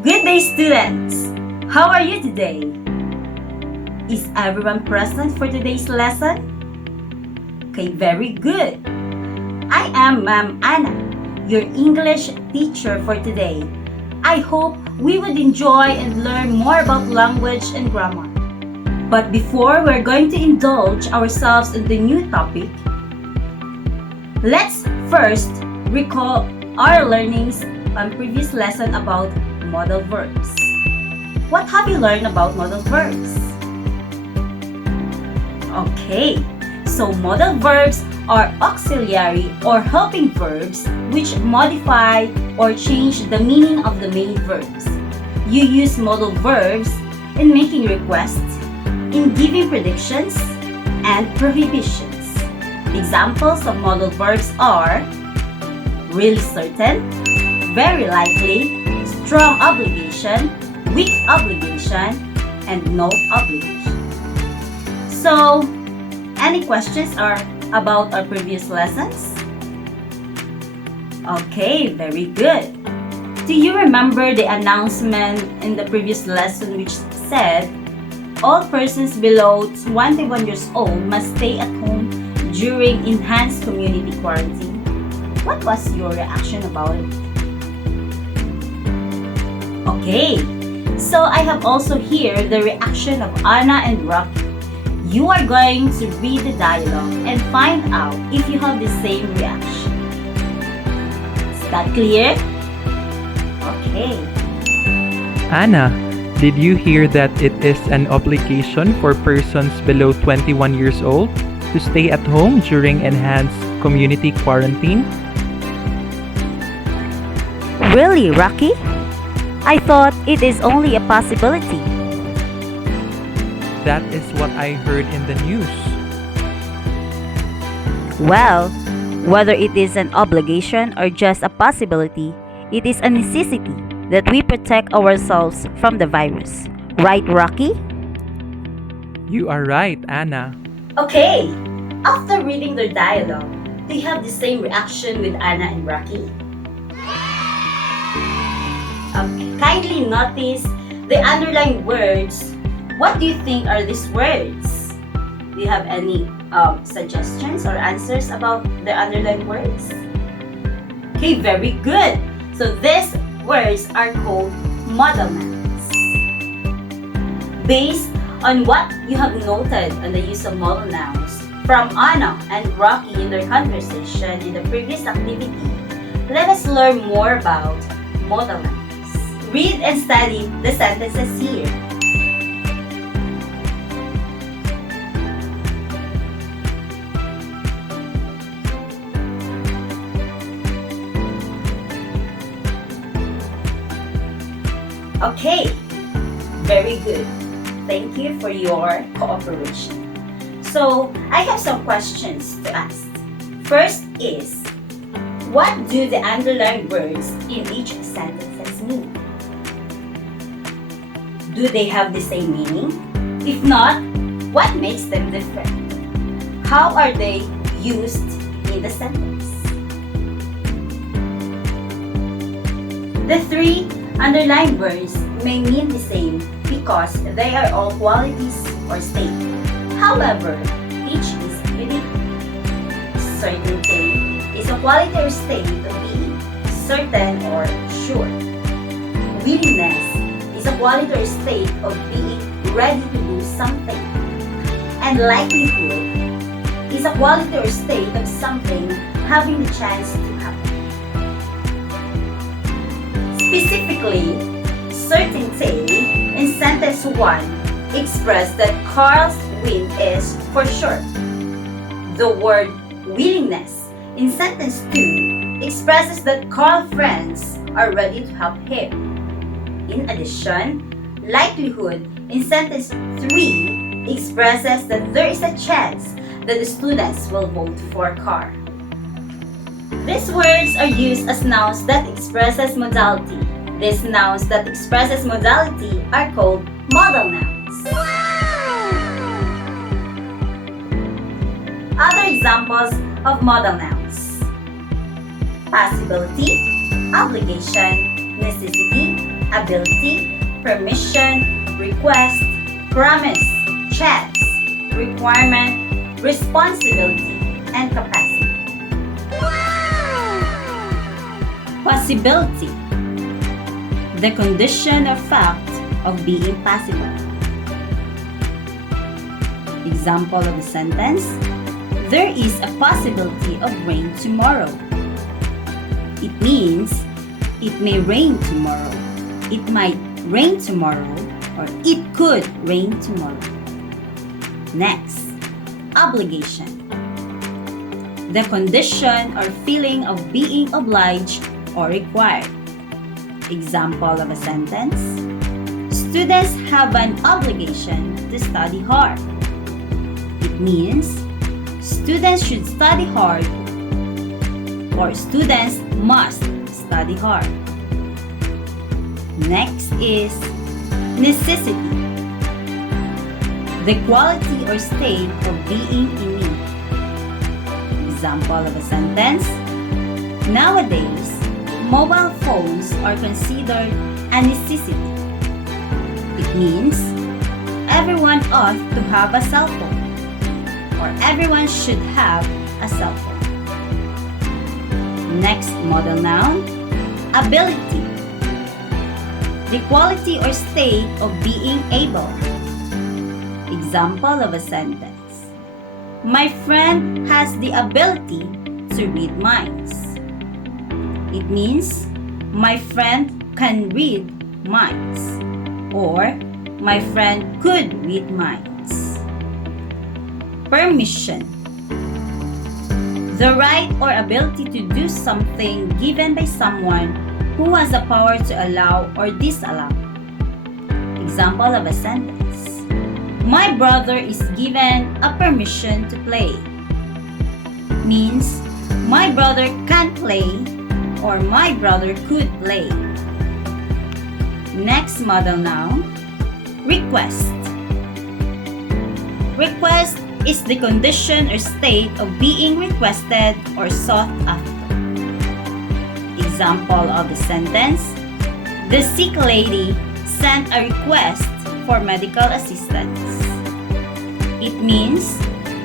Good day, students! How are you today? Is everyone present for today's lesson? Okay, very good. I am Ma'am Anna, your English teacher for today. I hope we would enjoy and learn more about language and grammar. But before we're going to indulge ourselves in the new topic, let's first recall our learnings on previous lesson about modal verbs. What have you learned about modal verbs? Okay, so modal verbs are auxiliary or helping verbs which modify or change the meaning of the main verbs. You use modal verbs in making requests, in giving predictions, and prohibitions. Examples of modal verbs are really certain, very likely, strong obligation, weak obligation, and no obligation. So, any questions about our previous lessons? Okay, very good. Do you remember the announcement in the previous lesson which said all persons below 21 years old must stay at home during enhanced community quarantine? What was your reaction about it? Okay, so I have also here the reaction of Anna and Rocky. You are going to read the dialogue and find out if you have the same reaction. Is that clear? Okay. Anna, did you hear that it is an obligation for persons below 21 years old to stay at home during enhanced community quarantine? Really, Rocky? I thought it is only a possibility. That is what I heard in the news. Well, whether it is an obligation or just a possibility, it is a necessity that we protect ourselves from the virus. Right, Rocky? You are right, Anna. Okay, after reading their dialogue, do you have the same reaction with Anna and Rocky? Kindly notice the underlined words. What do you think are these words? Do you have any suggestions or answers about the underlined words? Okay, very good. So these words are called modal nouns. Based on what you have noted on the use of modal nouns from Anna and Rocky in their conversation in the previous activity, let us learn more about modal nouns. Read and study the sentences here. Okay, very good. Thank you for your cooperation. So, I have some questions to ask. First is, what do the underlined words in each sentences mean? Do they have the same meaning? If not, what makes them different? How are they used in the sentence? The three underlined words may mean the same because they are all qualities or state. However, each is unique. Certainty is a quality or state of being certain or sure. Willingness is a quality or state of being ready to do something. And likelihood is a quality or state of something having the chance to happen. Specifically, certainty in sentence 1 expressed that Carl's win is for sure. The word willingness in sentence 2 expresses that Carl's friends are ready to help him. In addition, likelihood in sentence 3 expresses that there is a chance that the students will vote for Carl. These words are used as nouns that expresses modality. These nouns that expresses modality are called modal nouns. Other examples of modal nouns: possibility, obligation, necessity, ability, ability, permission, request, promise, chance, requirement, responsibility, and capacity. Possibility, the condition or fact of being possible. Example of the sentence: there is a possibility of rain tomorrow. It means it may rain tomorrow, it might rain tomorrow, or it could rain tomorrow. Next, obligation, the condition or feeling of being obliged or required. Example of a sentence: students have an obligation to study hard. It means students should study hard, or students must study hard. Next is necessity, the quality or state of being in need. Example of a sentence: nowadays, mobile phones are considered a necessity. It means everyone ought to have a cell phone, or everyone should have a cell phone. Next modal noun, ability, the quality or state of being able. Example of a sentence: my friend has the ability to read minds. It means my friend can read minds, or my friend could read minds. Permission, the right or ability to do something given by someone who has the power to allow or disallow. Example of a sentence: my brother is given a permission to play. Means my brother can play, or my brother could play. Next modal noun, request. Request is the condition or state of being requested or sought after. Example of the sentence: the sick lady sent a request for medical assistance. It means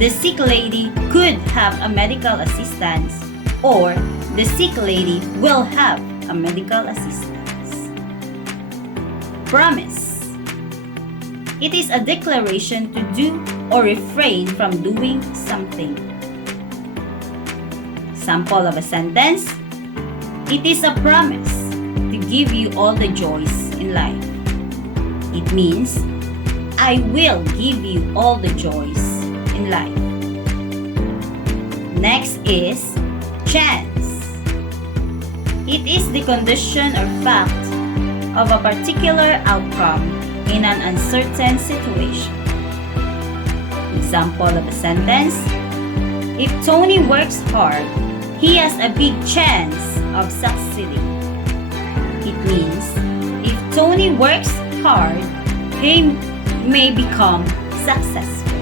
the sick lady could have a medical assistance, or the sick lady will have a medical assistance. Promise, it is a declaration to do or refrain from doing something. Sample of a sentence: it is a promise to give you all the joys in life. It means I will give you all the joys in life. Next is chance. It is the condition or fact of a particular outcome in an uncertain situation. Example of a sentence: if Tony works hard, he has a big chance of succeeding. It means if Tony works hard, he may become successful.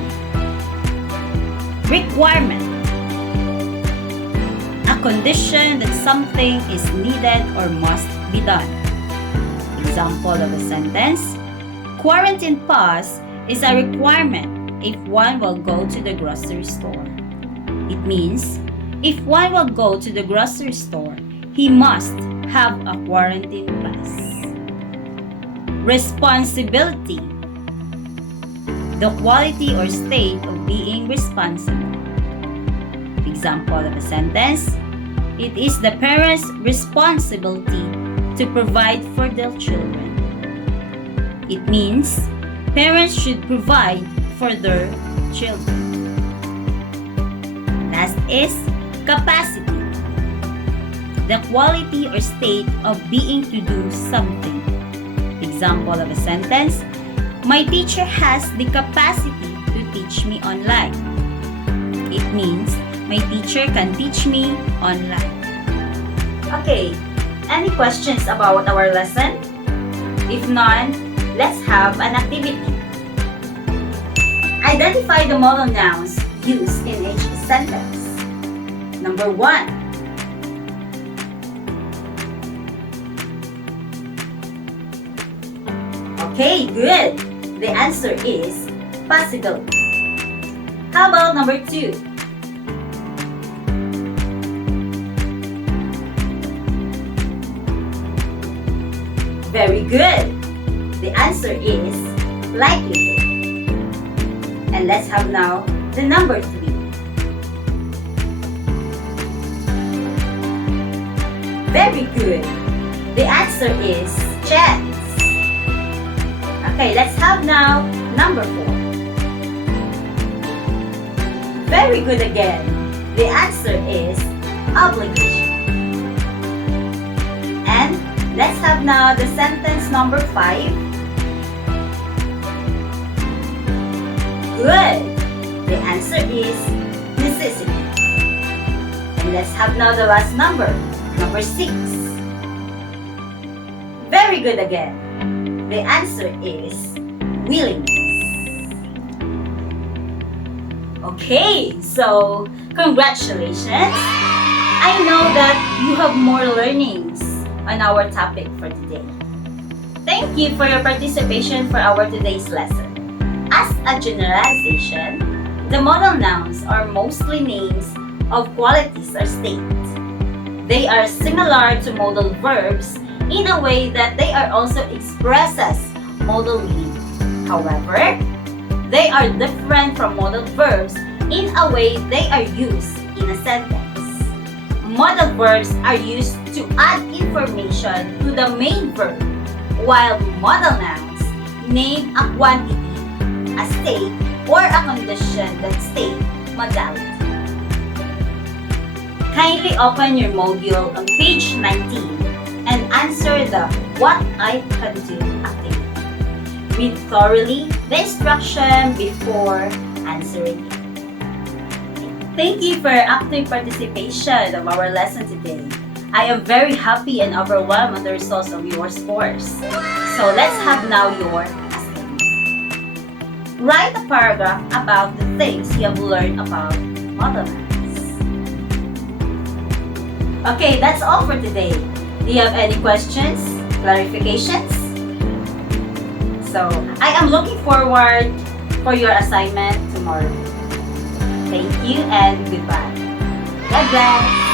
Requirement, a condition that something is needed or must be done. Example of a sentence: quarantine pass is a requirement if one will go to the grocery store. It means if one will go to the grocery store, he must have a quarantine pass. Responsibility, the quality or state of being responsible. Example of a sentence: it is the parents' responsibility to provide for their children. It means parents should provide for their children. Last is capacity, the quality or state of being to do something. Example of a sentence: my teacher has the capacity to teach me online. It means my teacher can teach me online. Okay, any questions about our lesson? If none, let's have an activity. Identify the modal nouns used in each sentence. Number 1. Okay, good. The answer is possibility. How about number 2? Very good. The answer is likelihood. And let's have now the number 3. Very good. The answer is chance. Okay, let's have now number 4. Very good again. The answer is obligation. And let's have now the sentence number 5. Good. The answer is necessity. And let's have now the last number 6. Very good again. The answer is willingness. Okay, so congratulations. I know that you have more learnings on our topic for today. Thank you for your participation for our today's lesson. As a generalization, the modal nouns are mostly names of qualities or states. They are similar to modal verbs in a way that they are also expressed as modal meaning. However, they are different from modal verbs in a way they are used in a sentence. Modal verbs are used to add information to the main verb, while modal nouns name a quantity, a state, or a condition that state modality. Kindly open your module on page 19 and answer the What I Can Do activity. Read thoroughly the instruction before answering it. Thank you for your active participation of our lesson today. I am very happy and overwhelmed at the results of your scores. So let's have now your assignment. Write a paragraph about the things you have learned about modal nouns. Okay, that's all for today. Do you have any questions, clarifications? So, I am looking forward for your assignment tomorrow. Thank you and goodbye. God bless.